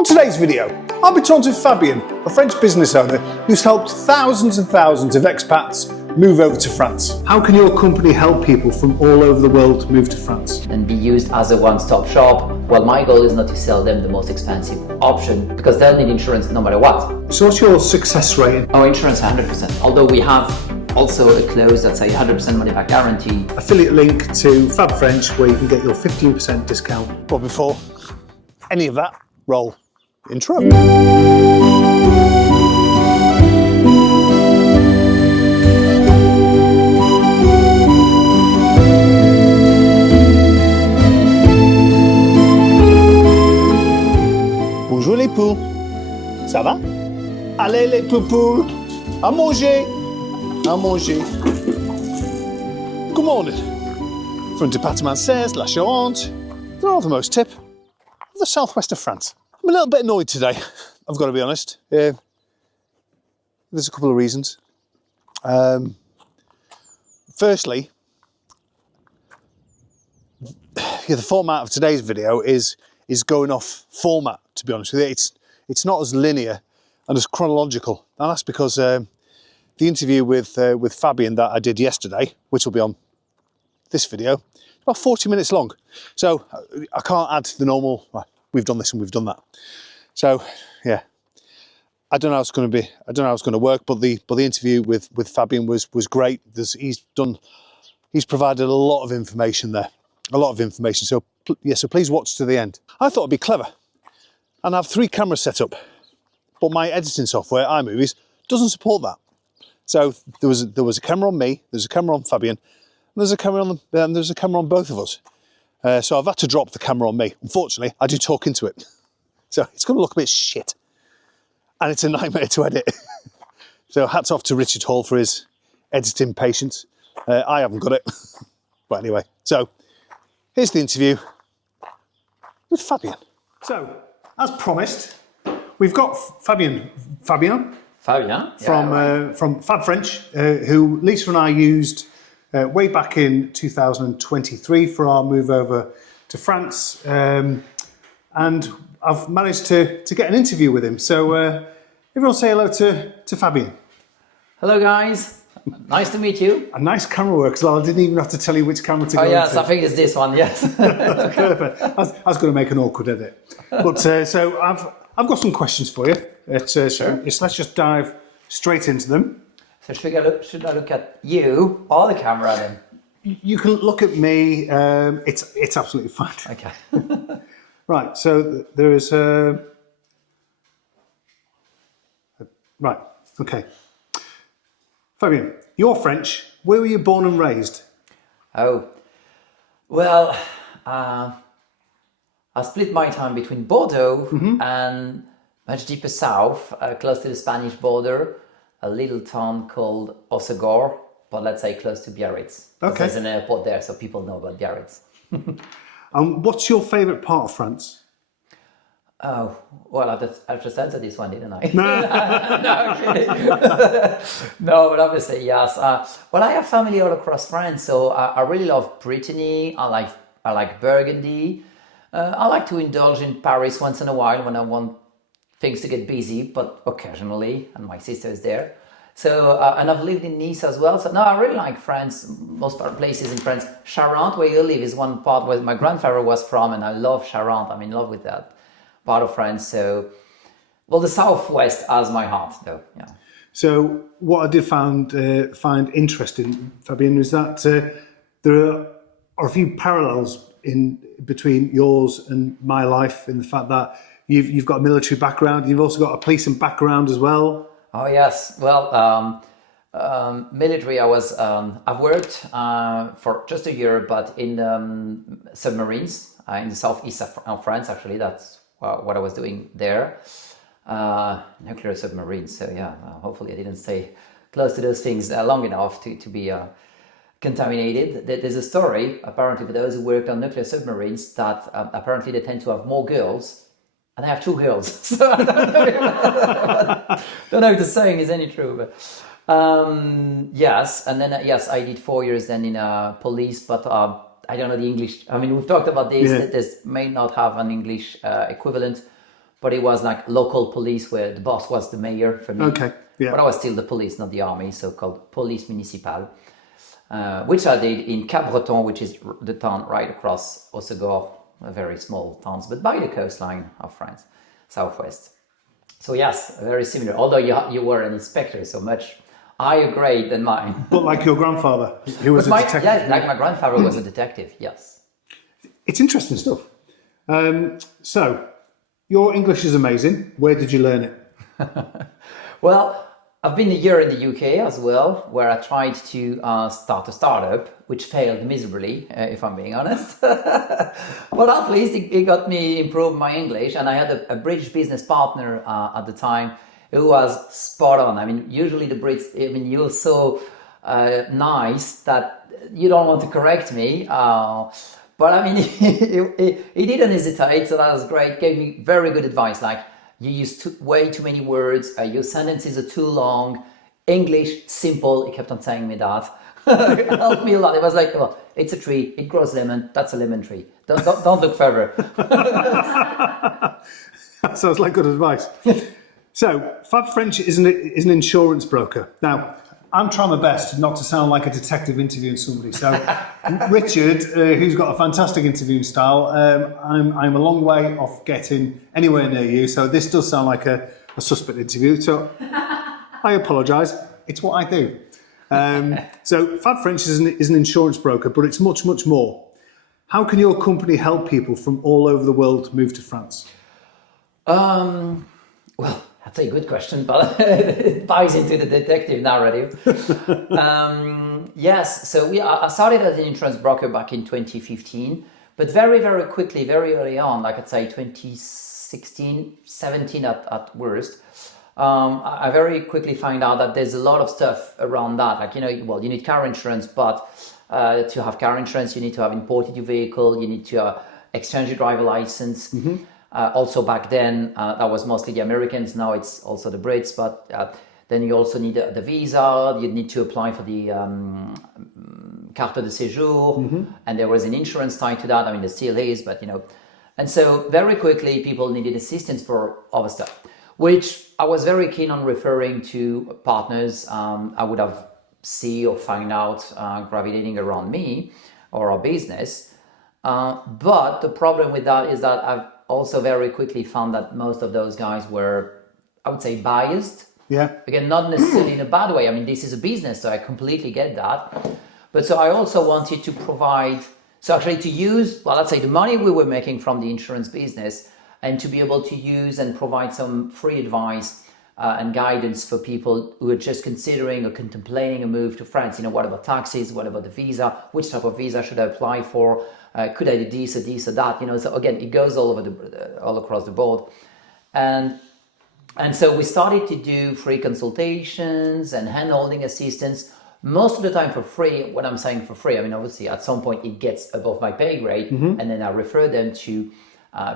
On today's video, I'll be talking to Fabien, a French business owner who's helped thousands and thousands of expats move over to France. How can your company help people from all over the world move to France? And be used as a one-stop shop. Well, my goal is not to sell them the most expensive option because they'll need insurance no matter what. So what's your success rate? Our insurance 100%, although we have also a clause that's a 100% money back guarantee. Affiliate link to Fab French where you can get your 15% discount. But before any of that, roll intro. Bonjour les poules, ça va? Allez les poupoules, à manger, à manger. Good morning. From Département 16, La Charente, the northernmost tip of the southwest of France. I'm a little bit annoyed today, I've got to be honest. There's a couple of reasons. Firstly, the format of today's video is going off format, to be honest with you. It's not as linear and as chronological, and that's because the interview with Fabien that I did yesterday, which will be on this video, about 40 minutes long. So I can't add the normal, well, we've done this and we've done that. So yeah, I don't know how it's going to be. I don't know how it's going to work. But the interview with Fabien was great. He's provided a lot of information there, a lot of information. So yeah, so please watch to the end. I thought it'd be clever, and I have 3 cameras set up, but my editing software, iMovies, doesn't support that. So there was a camera on me, there's a camera on Fabien, and there's a camera on both of us. So I've had to drop the camera on me. Unfortunately, I do talk into it. So it's going to look a bit shit. And it's a nightmare to edit. So hats off to Richard Hall for his editing patience. I haven't got it. But anyway, so here's the interview with Fabien. So, as promised, we've got Fabien from Fab French, who Lisa and I used way back in 2023 for our move over to France, and I've managed to get an interview with him. So everyone say hello to Fabien. Hello guys, nice to meet you. A nice camera work as well. I didn't even have to tell you which camera to go yes, into. I think it's this one, yes. Perfect. I was going to make an awkward edit. But so I've got some questions for you. Sure. Let's just dive straight into them. So should I look at you or the camera then? You can look at me. It's absolutely fine. Okay. Right. So there is right. Okay. Fabien, you're French. Where were you born and raised? Oh, well, I split my time between Bordeaux and much deeper south, close to the Spanish border, a little town called Osegor, but let's say close to Biarritz. Okay. There's an airport there, so people know about Biarritz. And what's your favourite part of France? Oh, well, I just answered this one, didn't I? No, kidding. No, but obviously, yes. Well, I have family all across France, so I really love Brittany. I like Burgundy. I like to indulge in Paris once in a while when I want things to get busy, but occasionally, and my sister is there. So, and I've lived in Nice as well. So, no, I really like France, most places in France. Charente, where you live, is one part where my grandfather was from, and I love Charente. I'm in love with that part of France. So, well, the southwest has my heart, though. Yeah. So, what I did find interesting, Fabien, is that there are a few parallels between yours and my life in the fact that you've got a military background. You've also got a policing background as well. Oh yes, well, military. I've worked for just a year, but in submarines in the southeast of France. Actually, that's what I was doing there. Nuclear submarines. So yeah, hopefully I didn't stay close to those things long enough to be contaminated. There's a story apparently for those who worked on nuclear submarines that apparently they tend to have more girls. And I have 2 girls, so I don't know if the saying is any true, but yes. And then yes, I did 4 years then in police, but I don't know the English. I mean, we've talked about this. Yeah. This may not have an English equivalent, but it was like local police where the boss was the mayor for me. Okay, yeah. But I was still the police, not the army, so called police municipal, which I did in Cap-Breton, which is the town right across Osegor, a very small towns, but by the coastline of France, southwest. So yes, very similar, although you were an inspector, so much higher grade than mine. But like your grandfather, who was a detective. Yeah, like my grandfather was a detective, yes. It's interesting stuff. So, your English is amazing. Where did you learn it? Well, I've been a year in the UK as well, where I tried to start a startup, which failed miserably, if I'm being honest. But at least it got me improve my English, and I had a British business partner at the time who was spot on. I mean, usually the Brits, I mean, you're so nice that you don't want to correct me. But I mean, he didn't hesitate, so that was great. Gave me very good advice, like, you use way too many words, your sentences are too long, English, simple, he kept on saying me that. It helped me a lot. It was like, well, it's a tree, it grows lemon, that's a lemon tree. Don't look further. That sounds like good advice. So, Fab French is an insurance broker. Now, I'm trying my best not to sound like a detective interviewing somebody. So, Richard, who's got a fantastic interviewing style, I'm a long way off getting anywhere near you. So, this does sound like a suspect interview. So, I apologise. It's what I do. So, Fab French is an insurance broker, but it's much, much more. How can your company help people from all over the world move to France? Well, that's a good question, but it buys into the detective narrative. Yes, so I started as an insurance broker back in 2015, but very, very quickly, very early on, like I'd say 2016, 17 at worst, I very quickly find out that there's a lot of stuff around that. Like, well, you need car insurance, but to have car insurance, you need to have imported your vehicle, you need to exchange your driver license. Mm-hmm. Also back then, that was mostly the Americans. Now it's also the Brits. But then you also need the visa. You need to apply for the carte de séjour. Mm-hmm. And there was an insurance tied to that. I mean, there still is, but And so very quickly, people needed assistance for other stuff, which I was very keen on referring to partners I would have see or find out gravitating around me or our business. But the problem with that is that I've also very quickly found that most of those guys were, I would say, biased. Yeah. Again, not necessarily in a bad way. I mean, this is a business, so I completely get that. But so I also wanted to provide, so actually to use, well, let's say the money we were making from the insurance business, and to be able to use and provide some free advice and guidance for people who are just considering or contemplating a move to France. What about taxes? What about the visa? Which type of visa should I apply for? Could I do this or that? So again, it goes all across the board, and so we started to do free consultations and hand-holding assistance, most of the time for free. When I'm saying for free, I mean, obviously at some point it gets above my pay grade, mm-hmm. and then I refer them to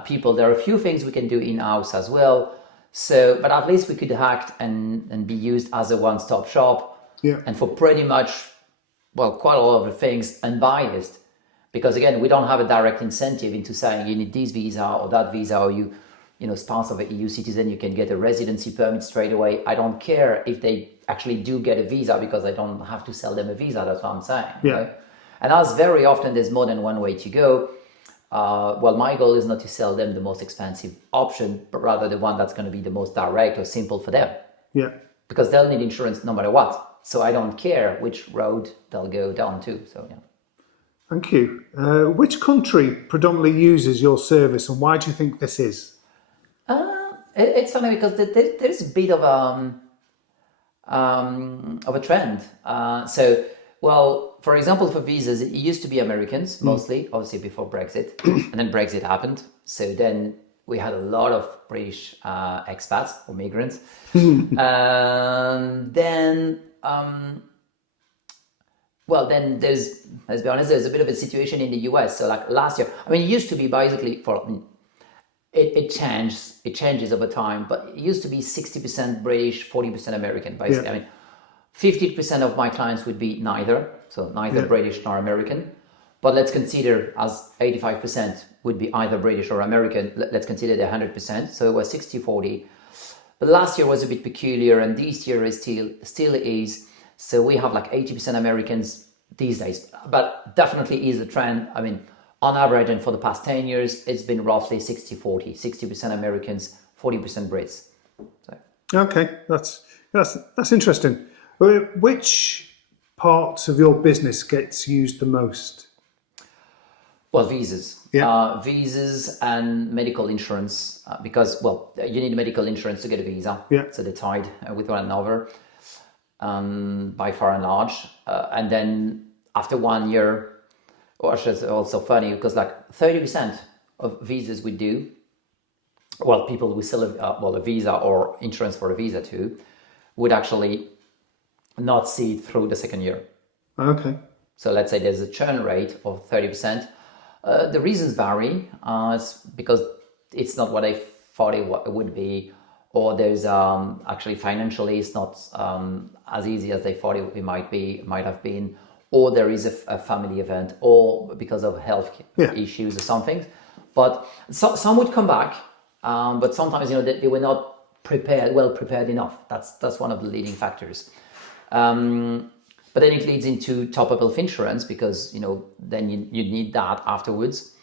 people. There are a few things we can do in-house as well. So, but at least we could act and be used as a one-stop shop, yeah. And for pretty much, well, quite a lot of the things unbiased. Because again, we don't have a direct incentive into saying you need this visa or that visa, or you spouse of an EU citizen, you can get a residency permit straight away. I don't care if they actually do get a visa, because I don't have to sell them a visa. That's what I'm saying. Yeah. Right? And as very often, there's more than one way to go. Well, my goal is not to sell them the most expensive option, but rather the one that's going to be the most direct or simple for them. Yeah. Because they'll need insurance no matter what. So I don't care which road they'll go down to. So yeah. Thank you. Which country predominantly uses your service, and why do you think this is? It's funny because there's a bit of a trend. So, well, for example, for visas, it used to be Americans mostly, obviously before Brexit, and then Brexit happened. So then we had a lot of British expats or migrants. Then. Well, then there's, let's be honest, there's a bit of a situation in the US. So like last year, I mean, it used to be basically it changes over time, but it used to be 60% British, 40% American, basically. Yeah. I mean, 50% of my clients would be neither British nor American. But let's consider as 85% would be either British or American. Let's consider the 100%. So it was 60-40. But last year was a bit peculiar, and this year is still is. So we have like 80% Americans these days, but definitely is a trend. I mean, on average, and for the past 10 years, it's been roughly 60-40, 60% Americans, 40% Brits. So. Okay, that's interesting. Which parts of your business gets used the most? Well, visas. Yeah. Visas and medical insurance, because, well, you need medical insurance to get a visa. Yeah. So they're tied with one another by far and large. And then after 1 year, which is also funny because like 30% of visas we do, well, people who sell a visa or insurance for a visa too, would actually not see it through the second year. Okay. So let's say there's a churn rate of 30%. The reasons vary. It's because it's not what I thought it would be, or there's actually financially it's not as easy as they thought it might have been, or there is a family event, or because of health issues or something. But some would come back, but sometimes they were not well prepared enough. That's one of the leading factors. But then it leads into top-up health insurance because then you need that afterwards,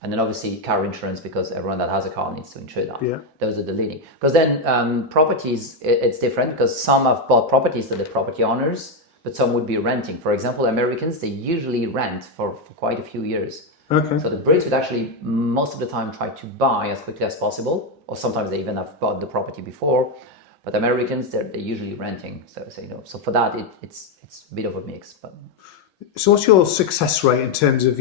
and then obviously car insurance because everyone that has a car needs to insure that. Yeah. Those are the leading. Because then properties, it's different because some have bought properties to the property owners, but some would be renting. For example, Americans, they usually rent for quite a few years. Okay. So the Brits would actually most of the time try to buy as quickly as possible, or sometimes they even have bought the property before. But Americans, they're usually renting. So for that, it's a bit of a mix. But so what's your success rate in terms of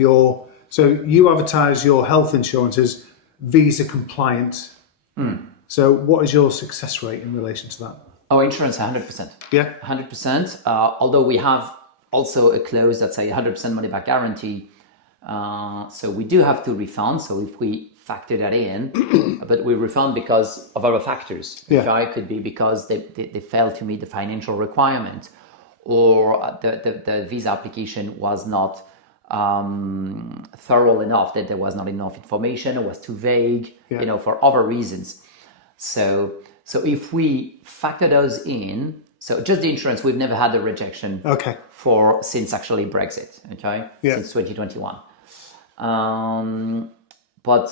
so you advertise your health insurance as visa compliant. So what is your success rate in relation to that? Oh, insurance, 100%. Yeah. 100%. Although we have also a clause that say 100% money back guarantee. So we do have to refund. So if we factor that in, but we refund because of other factors. Yeah. It could be because they failed to meet the financial requirement, or the visa application was not thorough enough, that there was not enough information, it was too vague, for other reasons. So if we factor those in, so just the insurance, we've never had a rejection since actually Brexit, since 2021. But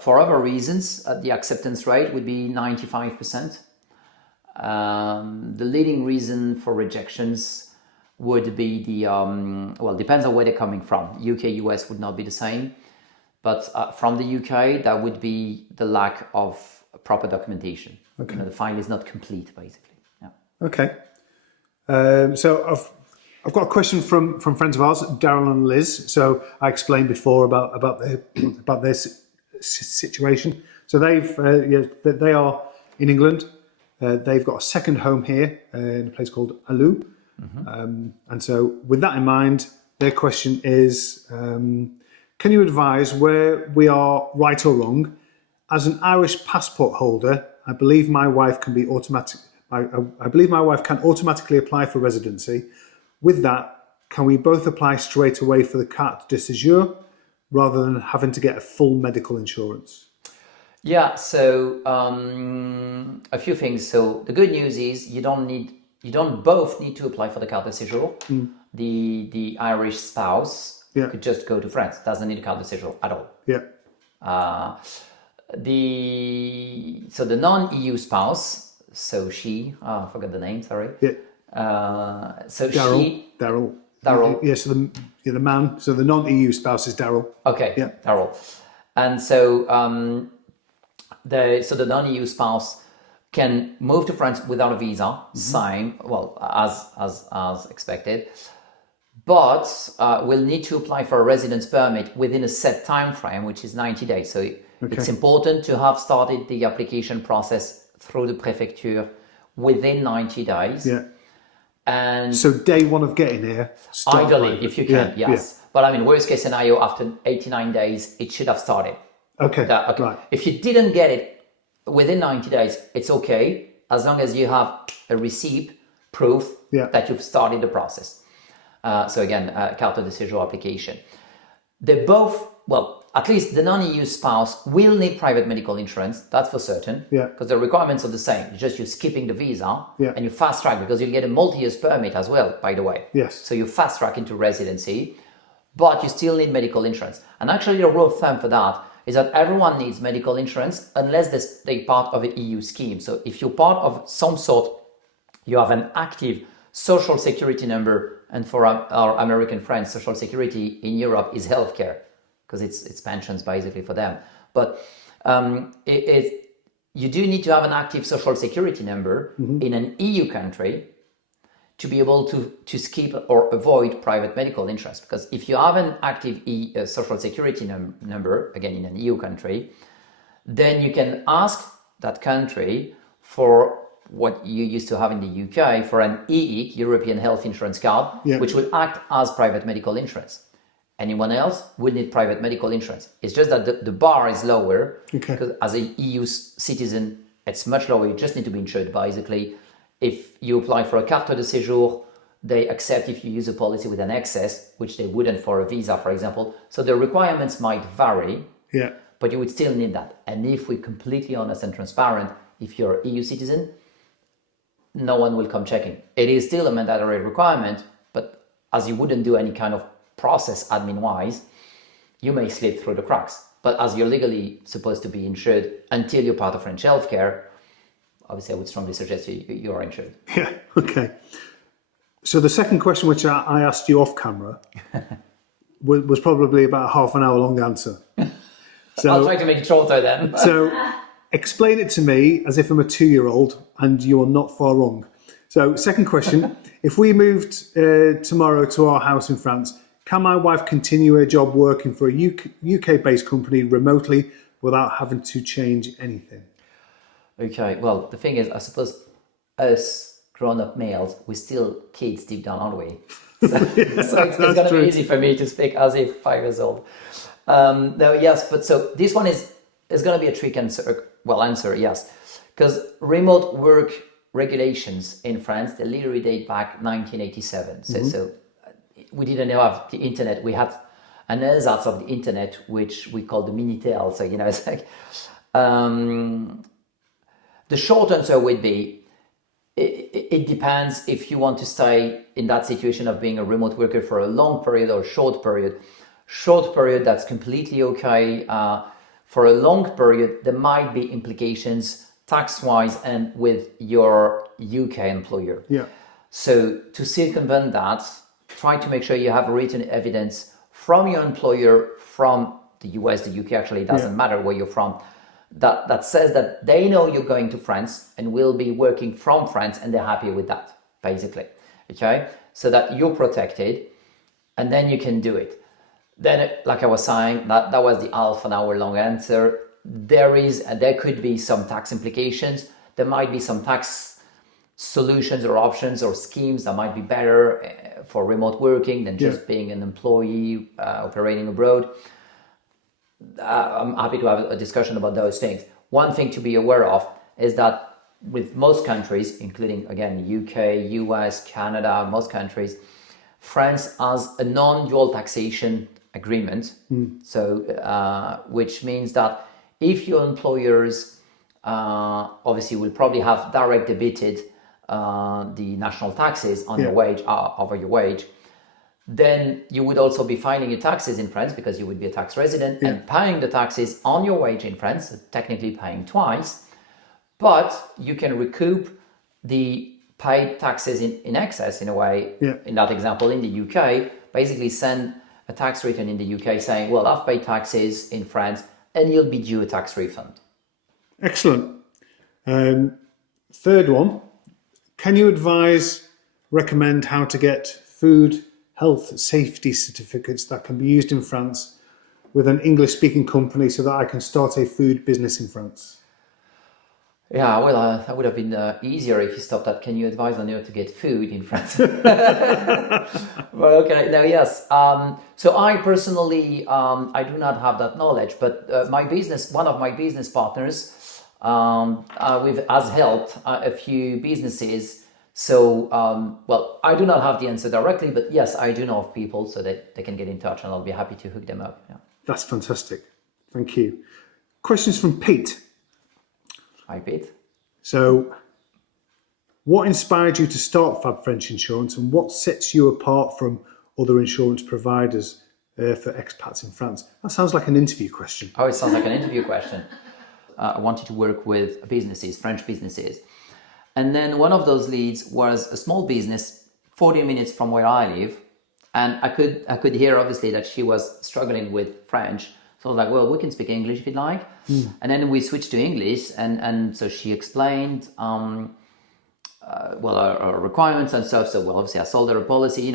for other reasons, the acceptance rate would be 95%. The leading reason for rejections would be depends on where they're coming from. UK, US would not be the same. But from the UK, that would be the lack of proper documentation. Okay. The file is not complete, basically. Yeah. Okay. So I've got a question from friends of ours, Daryl and Liz. So I explained before about their situation. So they are in England. They've got a second home here in a place called Alu. Mm-hmm. And so with that in mind, their question is, can you advise where we are right or wrong? As an Irish passport holder, I believe my wife can automatically apply for residency. With that, can we both apply straight away for the carte de séjour rather than having to get a full medical insurance? Yeah, so a few things. So the good news is you don't both need to apply for the carte de séjour. The Irish spouse could just go to France. Doesn't need a carte de séjour at all. Yeah. The non-EU spouse, so she, I forgot the name, sorry. Yeah. Daryl. Yeah, so the man, so the non-EU spouse is Daryl. Okay, yeah. Daryl. And so the non-EU spouse can move to France without a visa, same, as expected, but will need to apply for a residence permit within a set time frame, which is 90 days. So it's important to have started the application process through the prefecture within 90 days. Yeah. And so day one of getting here, ideally, if you can, yes. But I mean, worst case scenario, after 89 days, it should have started. Okay. Right. If you didn't get it within 90 days, it's okay, as long as you have a receipt, proof that you've started the process. So again, carte de séjour application. They both, well, at least the non-EU spouse will need private medical insurance, that's for certain, because the requirements are the same. It's just you're skipping the visa and you fast track, because you'll get a multi-use permit as well, by the way. Yes. So you fast track into residency, but you still need medical insurance. And actually the rule of thumb for that is that everyone needs medical insurance unless they're part of an EU scheme. So if you're part of some sort, you have an active social security number, and for our American friends, social security in Europe is healthcare, because it's pensions basically for them. But you do need to have an active social security number in an EU country to be able to skip or avoid private medical insurance. Because if you have an active social security number, again in an EU country, then you can ask that country for what you used to have in the UK, for an EIC, European Health Insurance Card, which would act as private medical insurance. Anyone else would need private medical insurance. It's just that the bar is lower, because as a EU citizen, it's much lower. You just need to be insured, basically. If you apply for a carte de séjour, they accept if you use a policy with an excess, which they wouldn't for a visa, for example. So the requirements might vary, but you would still need that. And if we're completely honest and transparent, if you're an EU citizen, no one will come checking. It is still a mandatory requirement, but as you wouldn't do any kind of process admin-wise, you may slip through the cracks. But as you're legally supposed to be insured until you're part of French healthcare, obviously I would strongly suggest you are insured. Yeah, okay. So the second question, which I asked you off camera, was probably about a half an hour long answer. So I'll try to make it shorter then. So explain it to me as if I'm a 2-year-old, and you are not far wrong. So second question, if we moved tomorrow to our house in France, can my wife continue her job working for a UK-based company remotely without having to change anything? Okay, well, the thing is, I suppose us grown-up males, we're still kids deep down, aren't we? So it's going to be easy for me to speak as if 5 years old. No, yes, but so this one is going to be a trick answer, yes. Because remote work regulations in France, they literally date back 1987. So we didn't have the internet. We had an ersatz of the internet, which we call the Minitel. So, it's like... the short answer would be, it depends if you want to stay in that situation of being a remote worker for a long period or short period. Short period, that's completely okay. For a long period, there might be implications tax-wise and with your UK employer. Yeah. So to circumvent that, try to make sure you have written evidence from your employer, from the US, the UK, actually, it doesn't matter where you're from, that says that they know you're going to France and will be working from France, and they're happy with that, basically. Okay? So that you're protected, and then you can do it. Then, like I was saying, that was the half an hour long answer. There could be some tax implications. There might be some tax solutions or options or schemes that might be better for remote working than just being an employee operating abroad. I'm happy to have a discussion about those things. One thing to be aware of is that with most countries, including, again, UK, US, Canada, most countries, France has a non-dual taxation agreement. So, which means that if your employers obviously will probably have direct debited the national taxes on your wage, over your wage, then you would also be filing your taxes in France, because you would be a tax resident and paying the taxes on your wage in France, so technically paying twice, but you can recoup the paid taxes in excess, in a way. In that example, in the UK, basically send a tax return in the UK saying, well, I've paid taxes in France and you'll be due a tax refund. Excellent. Third one, can you recommend how to get food health safety certificates that can be used in France with an English-speaking company so that I can start a food business in France? Yeah, well, that would have been easier if you stopped at, can you advise on how to get food in France? Well, okay, now, yes. So I personally, I do not have that knowledge, but one of my business partners has helped a few businesses So, well, I do not have the answer directly, but yes, I do know of people so that they can get in touch and I'll be happy to hook them up. Yeah. That's fantastic. Thank you. Questions from Pete. Hi, Pete. So, what inspired you to start Fab French Insurance, and what sets you apart from other insurance providers for expats in France? That sounds like an interview question. Oh, it sounds like an interview question. I wanted to work with businesses, French businesses. And then one of those leads was a small business 40 minutes from where I live. And I could hear obviously that she was struggling with French. So I was like, well, we can speak English if you'd like. And then we switched to English. And so she explained, our requirements and stuff. So, well, obviously I sold her a policy,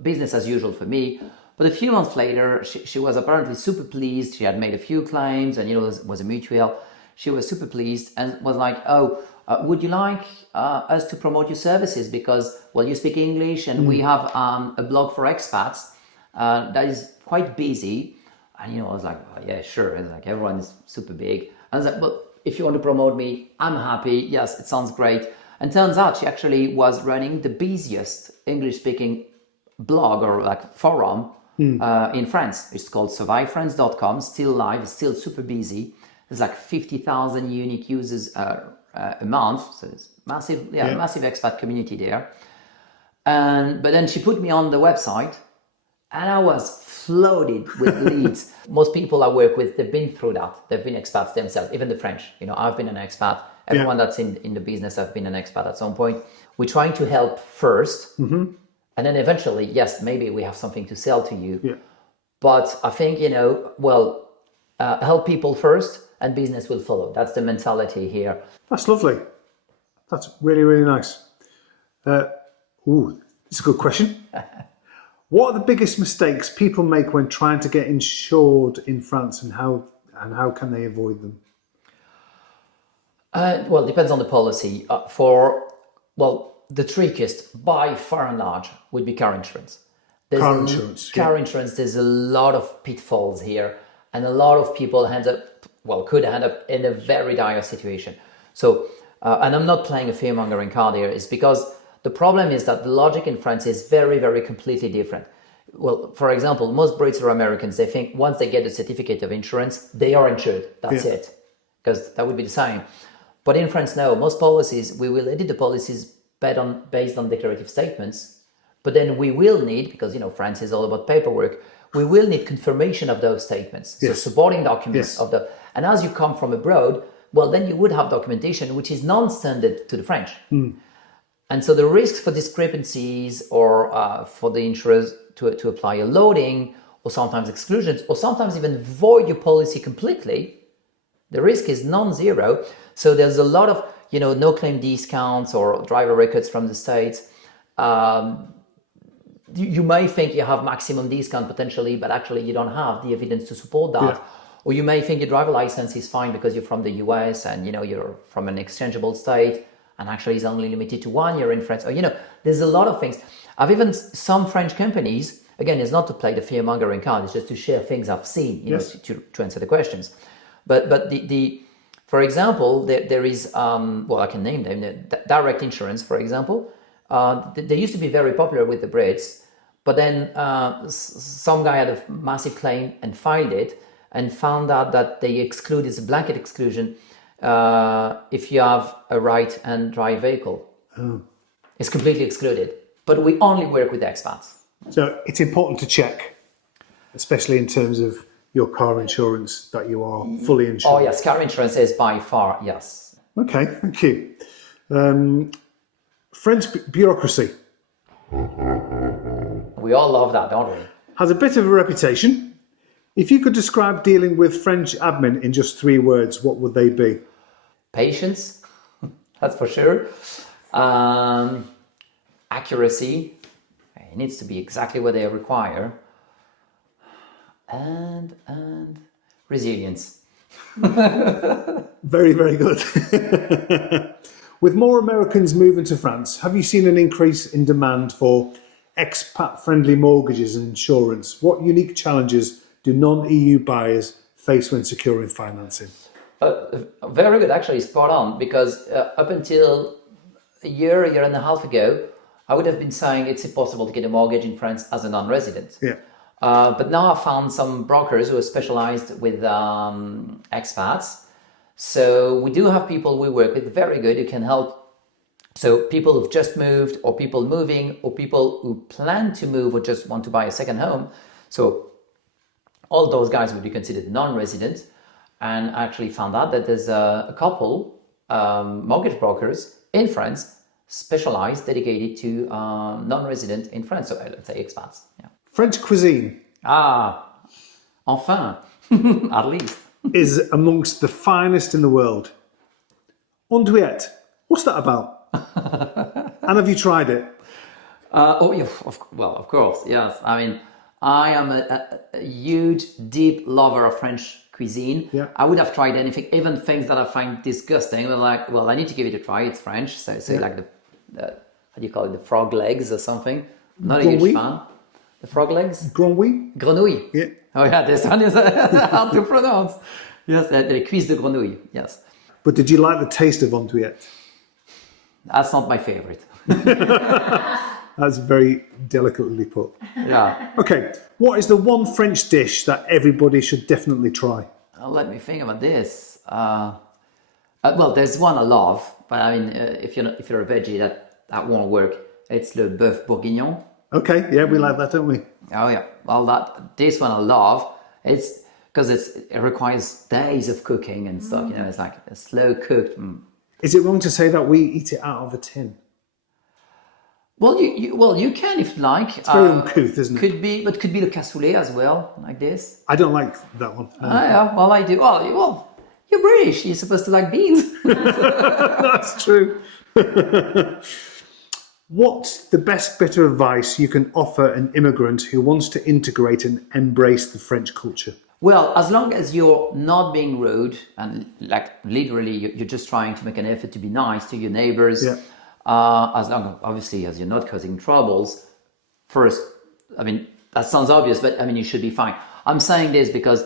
business as usual for me. But a few months later, she was apparently super pleased. She had made a few claims and, it was a mutual. She was super pleased and was like, would you like us to promote your services? Because, well, you speak English and we have a blog for expats that is quite busy. And, I was like, oh, yeah, sure. It's like everyone is super big. I was like, but if you want to promote me, I'm happy. Yes, it sounds great. And turns out she actually was running the busiest English-speaking blog or like forum in France. It's called survivefrance.com, still live, still super busy. There's like 50,000 unique users a month, so it's massive, massive expat community there. But then she put me on the website, and I was flooded with leads. Most people I work with, they've been through that. They've been expats themselves, even the French. I've been an expat. Everyone that's in the business have been an expat at some point. We're trying to help first, and then eventually, yes, maybe we have something to sell to you. Yeah. But I think, help people first, and business will follow. That's the mentality here. That's lovely. That's really, really nice. It's a good question. What are the biggest mistakes people make when trying to get insured in France, and how can they avoid them? Well, it depends on the policy. The trickiest, by far and large, would be car insurance. Car insurance, there's a lot of pitfalls here, and a lot of people could end up in a very dire situation. So, and I'm not playing a fear-mongering card here, is because the problem is that the logic in France is very, very completely different. Well, for example, most Brits or Americans, they think once they get a certificate of insurance, they are insured. That's it. Because that would be the same. But in France, no. Most policies, we will edit the policies based on declarative statements. But then we will need, because, France is all about paperwork, we will need confirmation of those statements. So supporting documents of the... And as you come from abroad, well, then you would have documentation which is non-standard to the French. And so the risks for discrepancies or for the insurers to apply a loading or sometimes exclusions or sometimes even void your policy completely, the risk is non-zero. So there's a lot of, no claim discounts or driver records from the States. You may think you have maximum discount potentially, but actually you don't have the evidence to support that. Yeah. Or you may think your driver license is fine because you're from the US and you're from an exchangeable state, and actually it's only limited to 1 year in France. Or there's a lot of things. I've even some French companies. Again, it's not to play the fear-mongering card. It's just to share things I've seen, to answer the questions. But for example, there is I can name them. Direct insurance, for example. They used to be very popular with the Brits, but then some guy had a massive claim and filed it and found out that they exclude, it's a blanket exclusion, if you have a right-hand drive vehicle. It's completely excluded. But we only work with expats. So it's important to check, especially in terms of your car insurance, that you are fully insured. Oh yes, car insurance is by far, yes. Okay, thank you. French bureaucracy. We all love that, don't we? Has a bit of a reputation. If you could describe dealing with French admin in just 3 words, what would they be? Patience, that's for sure. Accuracy, it needs to be exactly what they require. And resilience. Very, very good. With more Americans moving to France, have you seen an increase in demand for expat-friendly mortgages and insurance? What unique challenges do non-EU buyers face when securing financing? Very good, actually, spot on, because up until a year and a half ago, I would have been saying it's impossible to get a mortgage in France as a non-resident. Yeah. But now I found some brokers who are specialized with expats. So we do have people we work with, very good, who can help. So people who've just moved, or people moving, or people who plan to move or just want to buy a second home. So all those guys would be considered non-resident. And I actually found out that there's a couple mortgage brokers in France specialized, dedicated to non-resident in France. So let's say expats. Yeah. French cuisine. Ah, enfin, at least. Is amongst the finest in the world. Andouillette, what's that about? And have you tried it? Oh, yeah, of course, yes. I mean, I am a huge, deep lover of French cuisine. Yeah. I would have tried anything, even things that I find disgusting. But like, well, I need to give it a try. It's French, so like the how do you call it, the frog legs or something? Not a huge fan. The frog legs? Grenouille? Grenouille. Yeah. Oh yeah, this one is hard to pronounce. Yes, the cuisse de grenouille. Yes. But did you like the taste of andouillette? That's not my favorite. That's very delicately put. Yeah. Okay, what is the one French dish that everybody should definitely try? Let me think about this. Well, there's one I love, but I mean, if you're a veggie, that won't work. It's le bœuf bourguignon. Okay, yeah, we like that, don't we? Oh yeah. Well, this one I love. It's because it requires days of cooking and stuff. You know, it's like a slow cooked. Is it wrong to say that we eat it out of a tin? Well, you can if you like. It's very uncouth, isn't it? Could be le cassoulet as well, like this. I don't like that one. Yeah, well, I do. Well, you're British. You're supposed to like beans. That's true. What's the best bit of advice you can offer an immigrant who wants to integrate and embrace the French culture? Well, as long as you're not being rude and like literally you're just trying to make an effort to be nice to your neighbors, Yeah. As long, obviously, as you're not causing troubles, first, I mean, that sounds obvious, but I mean, you should be fine. I'm saying this because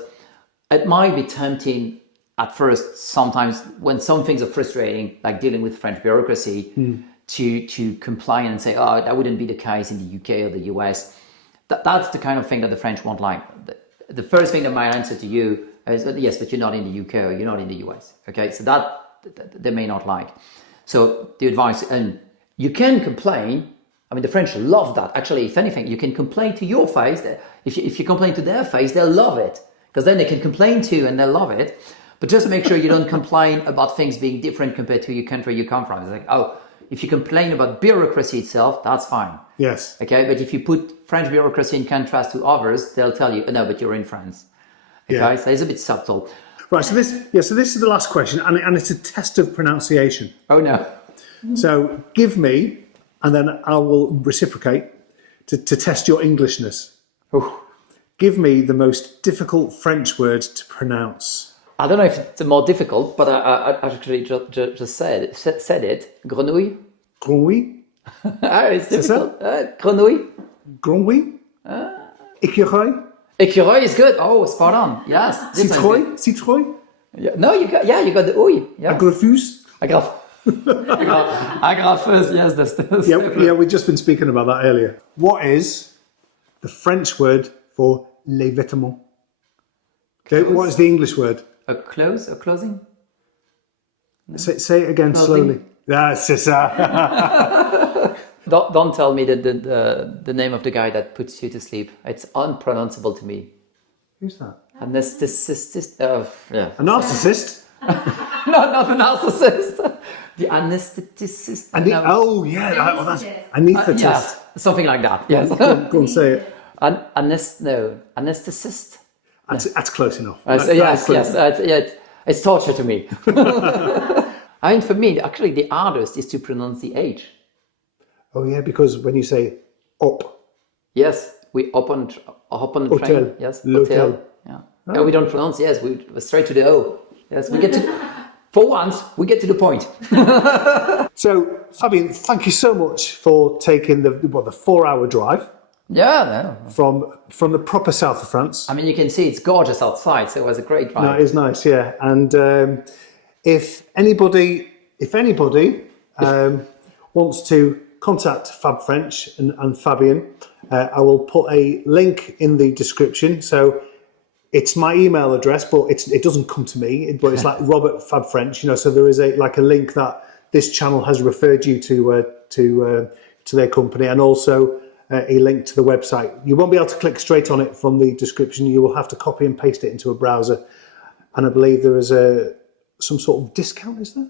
it might be tempting at first, sometimes when some things are frustrating, like dealing with French bureaucracy, to comply and say, oh, that wouldn't be the case in the UK or the US. That's the kind of thing that the French won't like. The first thing that might answer to you is, yes, but you're not in the UK or you're not in the US. Okay, so that they may not like. So the advice, and you can complain. I mean, the French love that. Actually, if anything, you can complain to your face. If you complain to their face, they'll love it. Because then they can complain too and they'll love it. But just make sure you don't complain about things being different compared to your country you come from. It's like, oh, if you complain about bureaucracy itself, that's fine. Yes. Okay, but if you put French bureaucracy in contrast to others, they'll tell you, oh, no, but you're in France. Okay, Yeah. so it's a bit subtle. Right, so this is the last question, and it's a test of pronunciation. Oh, no. So give me, and then I will reciprocate to test your Englishness. Ooh. Give me the most difficult French word to pronounce. I don't know if it's more difficult, but I actually just said it. Grenouille. Grenouille? It's difficult. Grenouille. Grenouille? Écureuil? Écureuil is good. Oh, spot on. Yes. this one's good. Citrouille? Citrouille? Yeah. No, you got the ouille. Yeah. Agrafus? Agrafeuse. Yes, that's Yeah, we've just been speaking about that earlier. What is the French word for les vêtements? Okay, what is the English word? A closing. Say it again slowly. That's it. Don't tell me that the name of the guy that puts you to sleep. It's unpronounceable to me. Who's that? Anesthetist. Yeah. A narcissist? No, not a narcissist. The anesthetist. That's anaesthetist. Yes, something like that. Yes. Go and say it. Anesthetist. That's close enough. It's torture to me. I mean, for me, actually, the hardest is to pronounce the H. Oh yeah, because when you say up. Yes, we hop on the Hotel. train. Yes, hotel. Yeah. Oh. No, we don't pronounce. Yes, we straight to the O. Yes, we get to. For once, we get to the point. So, Fabien, thank you so much for taking the 4-hour drive. Yeah, no. From the proper south of France. I mean, you can see it's gorgeous outside, so it was a great drive. No, it is nice, yeah. And if anybody wants to contact Fab French and Fabien, I will put a link in the description. So it's my email address, but it doesn't come to me, but it's like Robert Fab French, so there is a link that this channel has referred you to their company, and also a link to the website. You won't be able to click straight on it from the description. You will have to copy and paste it into a browser. And I believe there is some sort of discount, is there?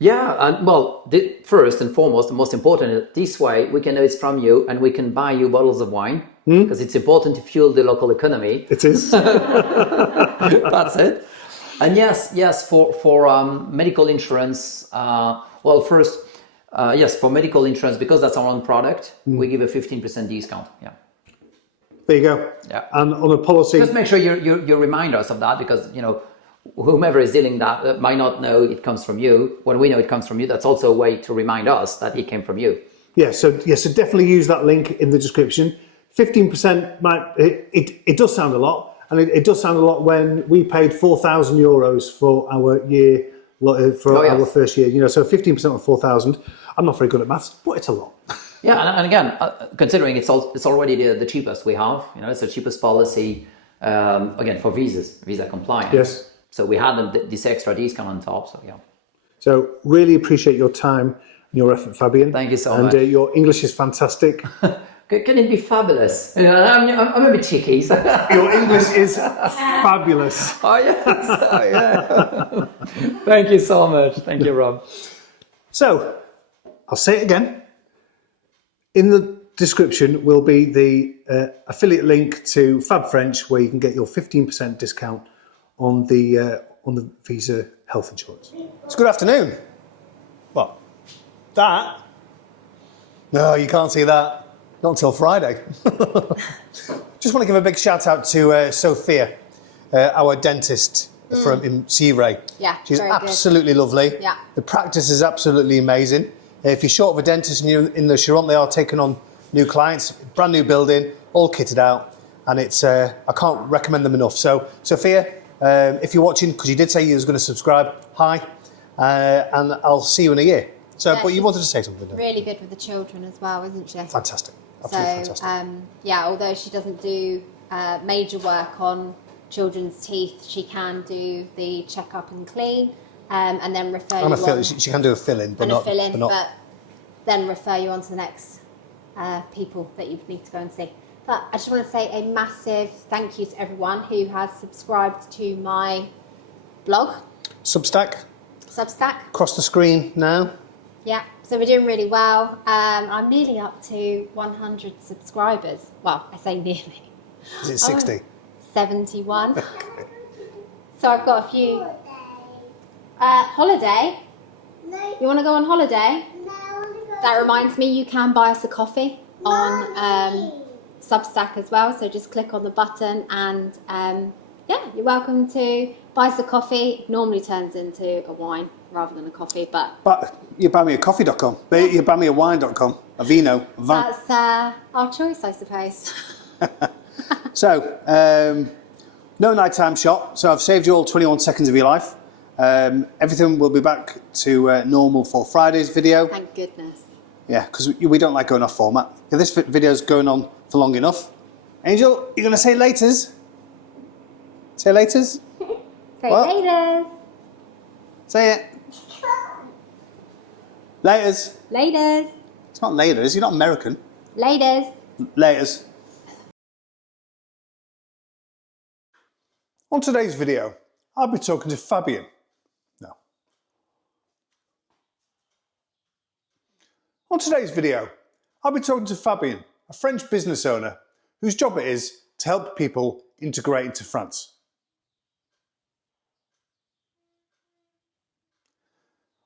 Yeah, and well, first and foremost, the most important is this way we can know it's from you and we can buy you bottles of wine because it's important to fuel the local economy. It is. That's it. And yes, for medical insurance, yes, for medical insurance, because that's our own product, we give a 15% discount. Yeah. There you go. Yeah. And on a policy, just make sure you remind us of that, because whomever is dealing that might not know it comes from you. When we know it comes from you, that's also a way to remind us that it came from you. Yeah. So definitely use that link in the description. 15% it does sound a lot, and it does sound a lot when we paid €4,000 for our year our first year. So 15% of 4,000. I'm not very good at maths, but it's a lot. Yeah, and again, considering it's already the cheapest we have. It's the cheapest policy. Again, for visa compliance. Yes. So we had this extra discount on top. So yeah. So really appreciate your time and your effort, Fabien. Thank you so much. And your English is fantastic. Can it be fabulous? I'm a bit cheeky. So. Your English is fabulous. Oh yes. Oh, yeah. Thank you so much. Thank you, Rob. So I'll say it again. In the description will be the affiliate link to Fab French, where you can get your 15% discount on the Visa health insurance. It's good afternoon. What? That? No, you can't see that. Not until Friday. Just want to give a big shout out to Sophia, our dentist from C-Ray. Yeah, she's very absolutely lovely. Yeah. The practice is absolutely amazing. If you're short of a dentist and you're in the Chiron, they are taking on new clients, brand new building, all kitted out, and it's I can't recommend them enough. So Sophia, if you're watching, because you did say you was going to subscribe, hi, and I'll see you in a year. So, yeah, but you wanted to say something, didn't you? Really good with the children as well, isn't she? Fantastic, absolutely fantastic. Yeah, although she doesn't do major work on children's teeth, she can do the check-up and clean, and then refer you on. She can do a fill-in, but not. But then refer you on to the next people that you need to go and see. But I just want to say a massive thank you to everyone who has subscribed to my blog. Substack. Across the screen now. Yeah, so we're doing really well. I'm nearly up to 100 subscribers. Well, I say nearly. Is it 60? 71. Okay. So I've got a few. Holiday? No. You want to go on holiday? No, I want to go. That reminds me, you can buy us a coffee on Substack as well. So just click on the button and yeah, you're welcome to buy us a coffee. It normally turns into a wine rather than a coffee, but you buy me a coffee.com. You buy me a wine.com. A vino. That's our choice, I suppose. So, no nighttime shot. So I've saved you all 21 seconds of your life. Everything will be back to normal for Friday's video. Thank goodness. Yeah, because we don't like going off format. If this video's going on for long enough. Angel, you're going to say laters? Say laters? Say laters. Say it. Laters. Laters. It's not laters. You're not American. Laters. Laters. On today's video, I'll be talking to Fabien. No. On today's video, I'll be talking to Fabien, a French business owner whose job it is to help people integrate into France.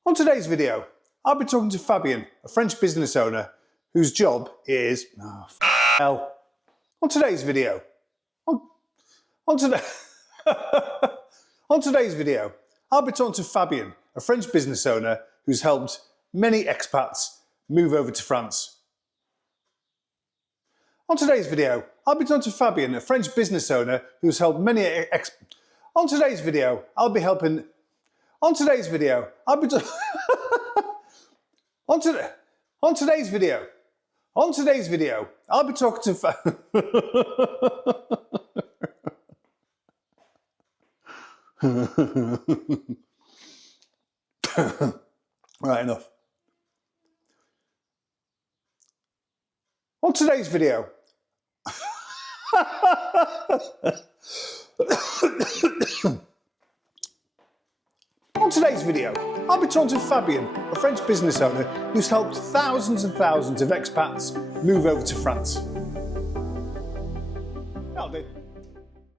On today's video, I'll be talking to Fabien, a French business owner whose job is... Oh, hell. On today's video... On today's video, I'll be talking to Fabien, a French business owner who's helped many expats move over to France. On today's video, I'll be talking to Fabien, a French business owner who's helped many On today's video, I'll be helping... On today's video, I'll be... On today's video, I'll be talking to Right, enough. On today's video, I'll be talking to Fabien, a French business owner who's helped thousands and thousands of expats move over to France. That'll do.